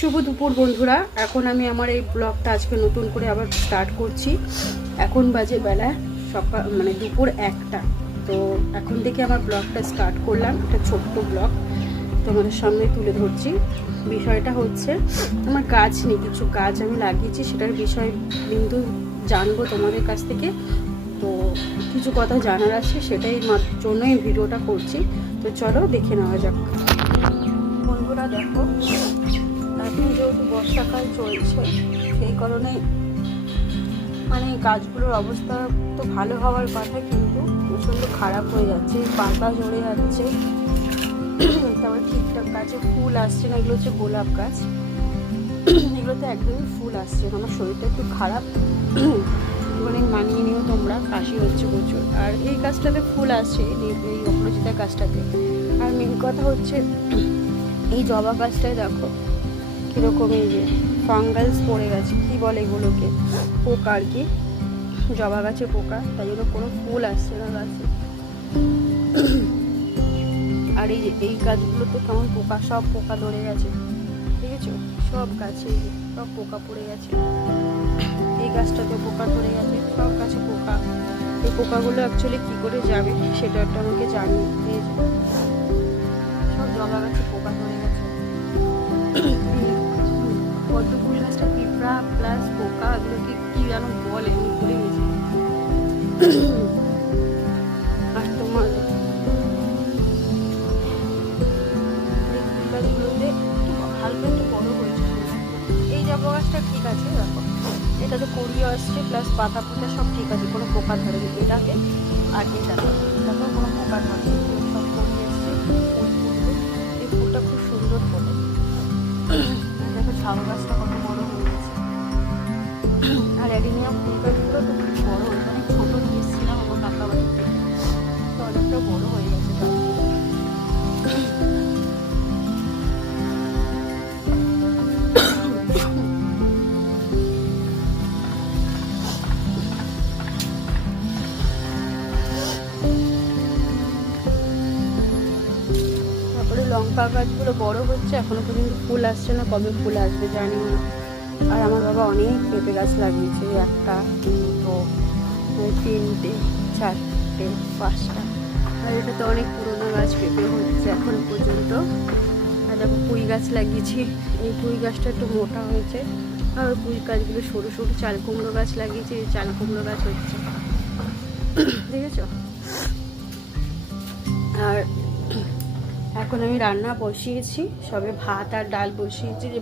শুভ দুপুর বন্ধুরা। এখন আমি আমার এই ব্লগটা আজকে নতুন করে আবার স্টার্ট করছি। এখন বাজে বেলা সকাল মানে দুপুর 1টা। তো এখন থেকে আমার ব্লগটা স্টার্ট করলাম, একটা ছোট্ট ব্লগ তোমাদের সামনে তুলে ধরছি। বিষয়টা হচ্ছে আমার গাছ নেই, কিছু গাছ আমি লাগিয়েছি, সেটার বিষয় বিন্দু জানবো তোমাদের কাছ থেকে। তো কিছু কথা জানার আছে, সেটাই জন্যই ভিডিওটা করছি। তো চলো দেখে নেওয়া যাক। বন্ধুরা দেখো, এখন যেহেতু বর্ষাকাল চলছে, সেই কারণে মানে গাছগুলোর অবস্থা তো ভালো হওয়ার কথা, কিন্তু প্রচণ্ড খারাপ হয়ে যাচ্ছে। পাতা ঝরে যাচ্ছে, তারপরে ঠিকঠাক গাছে ফুল আসছে না। এগুলো হচ্ছে গোলাপ গাছ, এগুলোতে একদমই ফুল আসছে না। আমার শরীরটা একটু খারাপ, মানে মানিয়ে নিও তোমরা, কাশি হচ্ছে প্রচুর। আর এই গাছটাতে ফুল আসছে, এই অপরাজিতা গাছটাতে। আর মেন কথা হচ্ছে এই জবা গাছটায় দেখো কীরকম এই যে ফাঙ্গালস পড়ে গেছে, কী বলে এগুলোকে, পোকা আর কি, জবা গাছে পোকা, তাই জন্য কোনো ফুল আসছে না গাছে। আর এই গাছগুলোতে কেমন পোকা, সব পোকা ধরে গেছে, দেখেছো? সব গাছে সব পোকা পড়ে গেছে। এই গাছটাতে পোকা ধরে গেছে, সব গাছে পোকা। এই পোকাগুলো অ্যাকচুয়ালি কী করে যাবে সেটা একটা আমাকে জানি। এই যে সব জবা গাছে পোকা ধরে গেছে। পদ্ম ফুল গাছটা পিঁপড়া প্লাস পোকা, এগুলোকে কি যেন বলে আমি ভুলে গেছি। আর তোমার ফুল গাছগুলোতে হালকা একটু বড় হয়েছে। এই জবা গাছটা ঠিক আছে, দেখো এটাতে কড়িও আসছে প্লাস পাতা পোতা সব ঠিক আছে, কোনো পোকা ধরেনি এটাতে। আর এটাতেও কোনো পোকা ধরেনি, সব কড়ি এসছে, ফুল ফুটবে। এই ফুলটা খুব সুন্দর ফোটে। দেখো ঝাউ গাছটা কত বড় হয়ে গেছে। আর অ্যাডিনিয়াম ফুল গাছগুলো তো খুব বড় হয়েছে, অনেক ছোটো নিয়েছিলাম আমার কাকা বাড়ি থেকে, তো অনেকটা বড় হয়ে গেছে গাছগুলো। তারপরে লঙ্কা গাছগুলো বড় হচ্ছে, এখনো পর্যন্ত ফুল আসছে না, কবে ফুল আসবে জানি না। আর আমার বাবা অনেক পেঁপে গাছ লাগিয়েছে, 1টা 2টো 3টে 4টে 5টা। আর এটা তো অনেক পুরোনো গাছ, পেঁপে হচ্ছে এখন পর্যন্ত। আর দেখো পুঁই গাছ লাগিয়েছি, এই পুঁই গাছটা একটু মোটা হয়েছে। আর ওই পুঁই গাছগুলো সরু সরু। চাল কুমড়ো গাছ লাগিয়েছি, এই চাল কুমড়ো গাছ হচ্ছে, দেখেছো? আর এখন আমি রান্না বসিয়েছি, সবে ভাত আর ডাল বসিয়েছি, যে